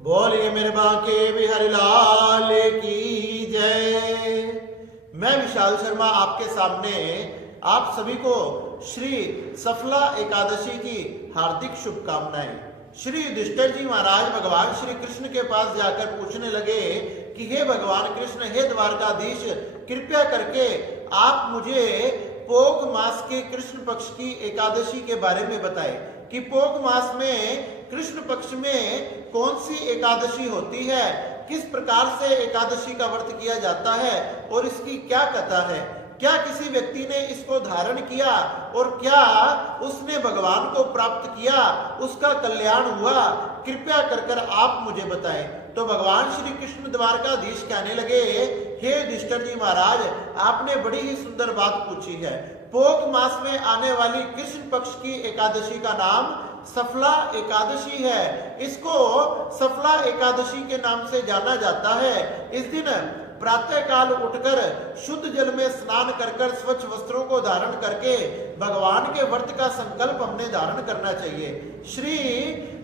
बोलिए मेरे बांके बिहारी लाल की जय। मैं विशाल शर्मा आपके सामने आप सभी को श्री सफला एकादशी की हार्दिक शुभकामनाएं। श्री युधिष्ठिर जी महाराज भगवान श्री कृष्ण के पास जाकर पूछने लगे कि हे भगवान कृष्ण, हे द्वारकाधीश, कृपया करके आप मुझे पोक मास के कृष्ण पक्ष की एकादशी के बारे में बताएं कि पोक मास में कृष्ण पक्ष में कौन सी एकादशी होती है, किस प्रकार से एकादशी का व्रत किया जाता है और इसकी क्या कथा है। क्या किसी व्यक्ति ने इसको धारण किया और क्या उसने भगवान को प्राप्त किया, उसका कल्याण हुआ, कृपया कर कर आप मुझे बताएं। तो भगवान श्री कृष्ण द्वारकाधीश कहने लगे, हे युधिष्ठिर जी महाराज, आपने बड़ी ही सुंदर बात पूछी है। पोक मास में आने वाली कृष्ण पक्ष की एकादशी का नाम सफला एकादशी है। इसको सफला एकादशी के नाम से जाना जाता है। इस दिन प्रातः काल उठकर शुद्ध जल में स्नान कर कर स्वच्छ वस्त्रों को धारण करके भगवान के व्रत का संकल्प हमने धारण करना चाहिए। श्री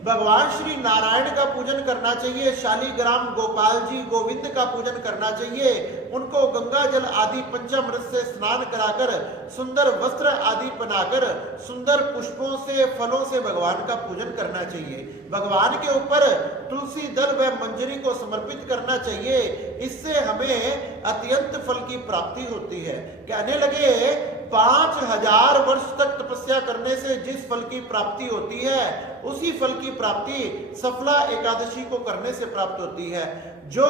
भगवान श्री नारायण का पूजन करना चाहिए, शालीग्राम गोपाल जी गोविंद का पूजन करना चाहिए, उनको गंगा जल आदि पंचामृत से स्नान कराकर सुंदर वस्त्र आदि पहनाकर सुंदर पुष्पों से फलों से भगवान का पूजन करना चाहिए। भगवान के ऊपर तुलसी दल व मंजरी को समर्पित करना चाहिए। इससे हमें अत्यंत फल की प्राप्ति होती है। कहने लगे 5000 वर्ष तक तपस्या करने से जिस फल की प्राप्ति होती है उसी फल की प्राप्ति सफला एकादशी को करने से प्राप्त होती है। जो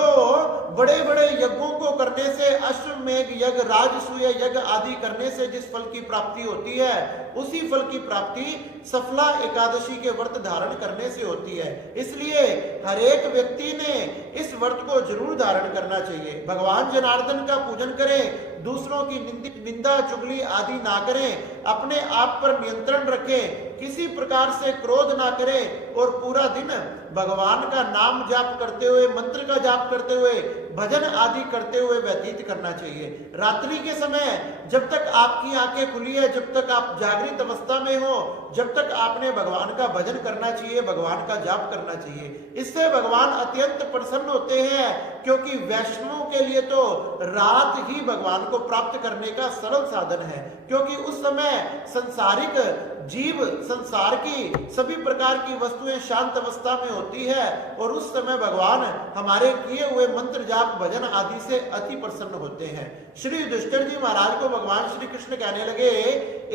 बड़े बड़े यज्ञों को करने से, अश्वमेध यज्ञ, राजसूय यज्ञ आदि करने से जिस फल की प्राप्ति होती है उसी फल की प्राप्ति सफला एकादशी के व्रत धारण करने से होती है। इसलिए हर एक व्यक्ति ने इस व्रत को जरूर धारण करना चाहिए। भगवान जनार्दन का पूजन करें, दूसरों की निंदा चुगली आदि ना करें, अपने आप पर नियंत्रण रखें, किसी प्रकार से क्रोध ना करें और पूरा दिन भगवान का नाम जाप करते हुए, मंत्र का जाप करते हुए, भजन आदि करते हुए व्यतीत करना चाहिए। रात्रि के समय जब तक आपकी आंखें खुली है, जब तक आप जागृत अवस्था में हो, जब तक आपने भगवान का भजन करना चाहिए, भगवान का जाप करना चाहिए। इससे भगवान अत्यंत प्रसन्न होते हैं, क्योंकि वैष्णवों के लिए तो रात ही भगवान को प्राप्त करने का सरल साधन है, क्योंकि उस समय संसारिक जीव, संसार की सभी प्रकार की वस्तुएं शांत अवस्था में होती है और उस समय भगवान हमारे किए हुए मंत्र जाप भजन आदि से अति प्रसन्न होते हैं। श्री युधिष्ठिर जी महाराज को भगवान श्री कृष्ण कहने लगे,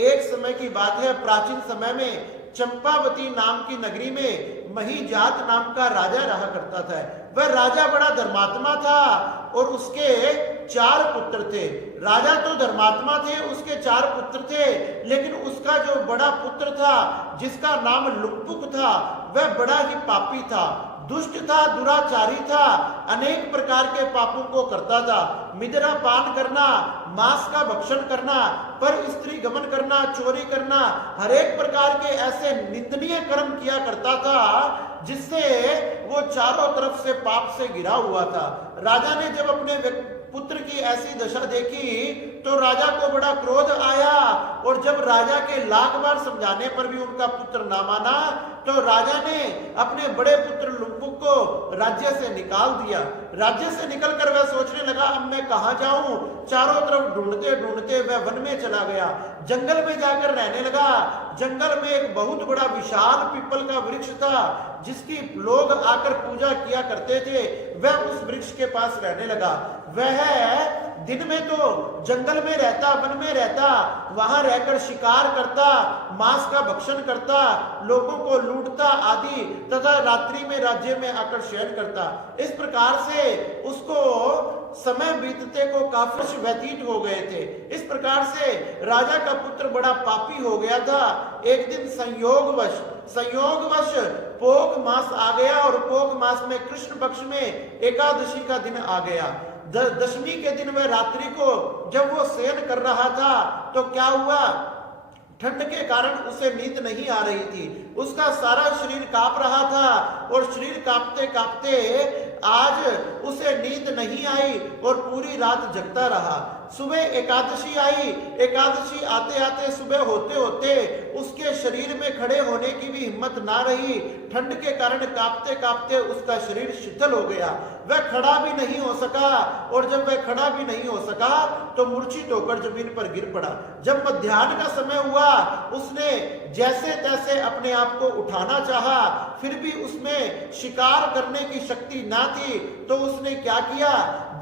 एक समय की बात है, प्राचीन समय में चंपावती नाम की नगरी में महीजात नाम का राजा रहा करता था। वह राजा बड़ा धर्मात्मा था और उसके 4 पुत्र थे। राजा तो धर्मात्मा थे, उसके 4 पुत्र थे, लेकिन उसका जो बड़ा पुत्र था जिसका नाम लुप्पुक था, वह बड़ा ही पापी था, दुष्ट था, दुराचारी था, अनेक प्रकार के पापों को करता था। मिदरा पान करना, मांस का भक्षण करना, पर स्त्री गमन करना, चोरी करना, हर एक प्रकार के ऐसे निंदनीय कर्म किया करता था जिससे वो चारों तरफ से पाप से घिरा हुआ था। राजा ने जब अपने पुत्र की ऐसी दशा देखी तो राजा को बड़ा क्रोध आया और जब राजा के लाख बार समझाने पर भी उनका पुत्र ना माना तो राजा ने अपने बड़े पुत्र लुप्पुक को राज्य से निकाल दिया। राज्य से निकलकर वह सोचने लगा, अब मैं कहां जाऊं। चारों तरफ ढूंढते ढूंढते वह वन में चला गया, जंगल में जाकर रहने लगा। जंगल में एक बहुत बड़ा विशाल पीपल का वृक्ष था जिसकी लोग आकर पूजा किया करते थे। वह उस वृक्ष के पास रहने लगा। वह दिन में तो जंगल में रहता, वन में रहता, वहां रहकर शिकार करता, मांस का भक्षण करता, लोगों को लूटता आदि, तथा रात्रि में राज्य में आकर शयन करता। इस प्रकार से उसको समय बीतते को काफी वर्ष व्यतीत हो गए थे। इस प्रकार से राजा का पुत्र बड़ा पापी हो गया था। एक दिन संयोगवश पोक मास आ गया और पोक मास में कृष्ण पक्ष में एकादशी का दिन आ गया। दशमी के दिन वह रात्रि को जब वो शयन कर रहा था तो क्या हुआ, ठंड के कारण उसे नींद नहीं आ रही थी। उसका सारा शरीर कांप रहा था और शरीर कांपते कांपते आज उसे नींद नहीं आई और पूरी रात जगता रहा। सुबह एकादशी आई, एकादशी आते आते सुबह होते होते उसके शरीर में खड़े होने की भी हिम्मत ना रही। ठंड के कारण कांपते कांपते उसका शरीर शिथिल हो गया, वह खड़ा भी नहीं हो सका और जब वह खड़ा भी नहीं हो सका तो मूर्छित होकर जमीन पर गिर पड़ा। जब मध्याह्न का समय हुआ उसने जैसे तैसे अपने आप को उठाना चाहा, फिर भी उसमें शिकार करने की शक्ति ना थी, तो उसने क्या किया,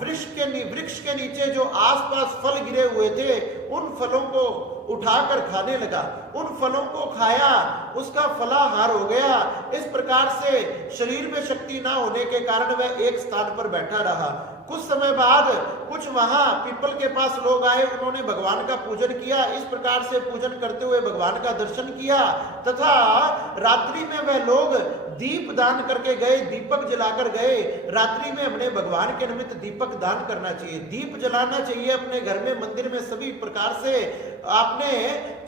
वृक्ष के नीचे जो आसपास फल गिरे हुए थे उन फलों को उठाकर खाने लगा। उन फलों को खाया, उसका फलाहार हो गया। इस प्रकार से शरीर में शक्ति ना होने के कारण वह एक स्थान पर बैठा रहा। कुछ समय बाद कुछ वहां पीपल के पास लोग आए, उन्होंने भगवान का पूजन किया। इस प्रकार से पूजन करते हुए भगवान का दर्शन किया तथा रात्रि में वह लोग दीप दान करके गए, दीपक जलाकर गए। रात्रि में हमने भगवान के निमित्त दीपक दान करना चाहिए, दीप जलाना चाहिए अपने घर में, मंदिर में, सभी प्रकार से आपने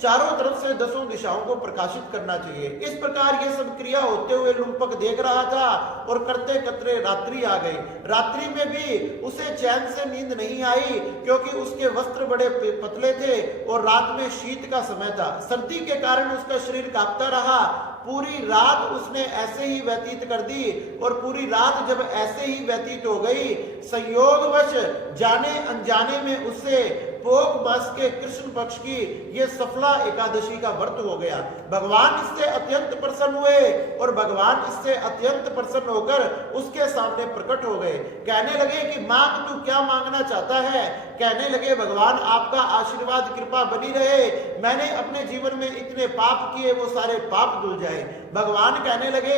चारों तरफ से 10 दिशाओं को प्रकाशित करना चाहिए। इस प्रकार ये सब क्रिया होते हुए लुम्पक देख रहा था और करते करते रात्रि आ गई। रात्रि में भी उसे चैन से नींद नहीं आई क्योंकि उसके वस्त्र बड़े पतले थे और रात में शीत का समय था। सर्दी के कारण उसका शरीर कांपता रहा। पूरी रात उसने ऐसे ही व्यतीत कर दी और पूरी रात जब ऐसे ही व्यतीत हो गई, संयोगवश जाने अनजाने में उससे पोक मास के कृष्ण पक्ष की ये सफला एकादशी का व्रत हो गया। भगवान इससे अत्यंत प्रसन्न हुए और भगवान इससे अत्यंत प्रसन्न होकर उसके सामने प्रकट हो गए। कहने लगे कि मांग, तू क्या मांगना चाहता है? कहने लगे भगवान आपका आशीर्वाद कृपा बनी रहे, मैंने अपने जीवन में इतने पाप किए वो सारे पाप धुल जाए। भगवान कहने लगे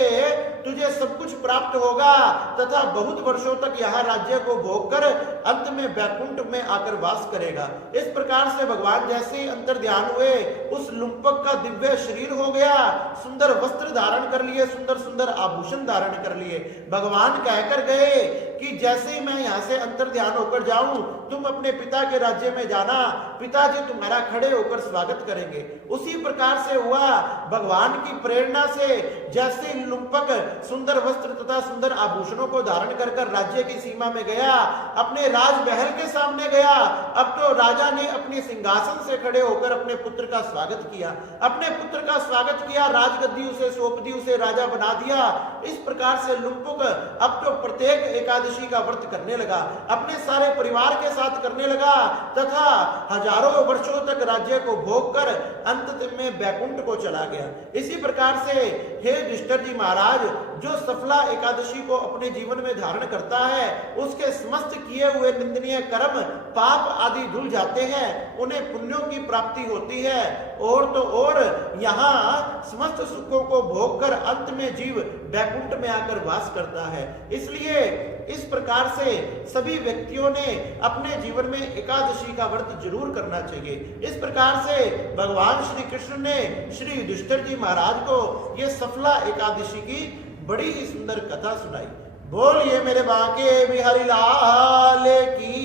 तुझे सब कुछ प्राप्त होगा तथा बहुत वर्षों तक यहाँ राज्य को भोग कर अंत में वैकुंठ में आकर वास करेगा। इस प्रकार से भगवान जैसे ही अंतर ध्यान हुए उस लुम्पक का दिव्य शरीर हो गया, सुंदर वस्त्र धारण कर लिए, सुंदर सुंदर आभूषण धारण कर लिए। भगवान कहकर गए कि जैसे ही मैं यहाँ से अंतर ध्यान होकर जाऊं तुम अपने पिता के राज्य में जाना, पिताजी तुम्हारा खड़े होकर स्वागत करेंगे। उसी प्रकार से हुआ। भगवान की प्रेरणा से जैसे लुम्पक सुंदर वस्त्र तथा सुंदर आभूषणों को धारण कर राज्य की सीमा में गया, अपने राजमहल के सामने गया। अब तो राजा ने अपने सिंहासन से खड़े होकर अपने पुत्र का स्वागत किया, अपने पुत्र का स्वागत किया, राजगद्दी उसे सौंप दी, उसे राजा बना दिया। इस प्रकार से लुम्पक अब तो प्रत्येक एकादशी का व्रत करने लगा, अपने सारे परिवार के साथ करने लगा तथा हजारों वर्षों तक राज्य को भोग कर अंत में वैकुंठ को चला गया। इसी प्रकार से हे युधिष्ठिर जी महाराज, जो सफला एकादशी को अपने जीवन में धारण करता है उसके समस्त किए हुए निंदनीय कर्म पाप आदि धुल जाते हैं, उन्हें पुण्यों की प्राप्ति होती है और तो और यहाँ समस्त सुखों को भोग कर अंत में जीव वैकुंठ में आकर वास करता है। इसलिए इस प्रकार से सभी व्यक्तियों ने अपने जीवन में एकादशी का व्रत जरूर करना चाहिए। इस प्रकार से भगवान श्री कृष्ण ने श्री युधिष्ठिर जी महाराज को ये सफला एकादशी की बड़ी ही सुंदर कथा सुनाई। बोलिए मेरे बांके बिहारी लाल की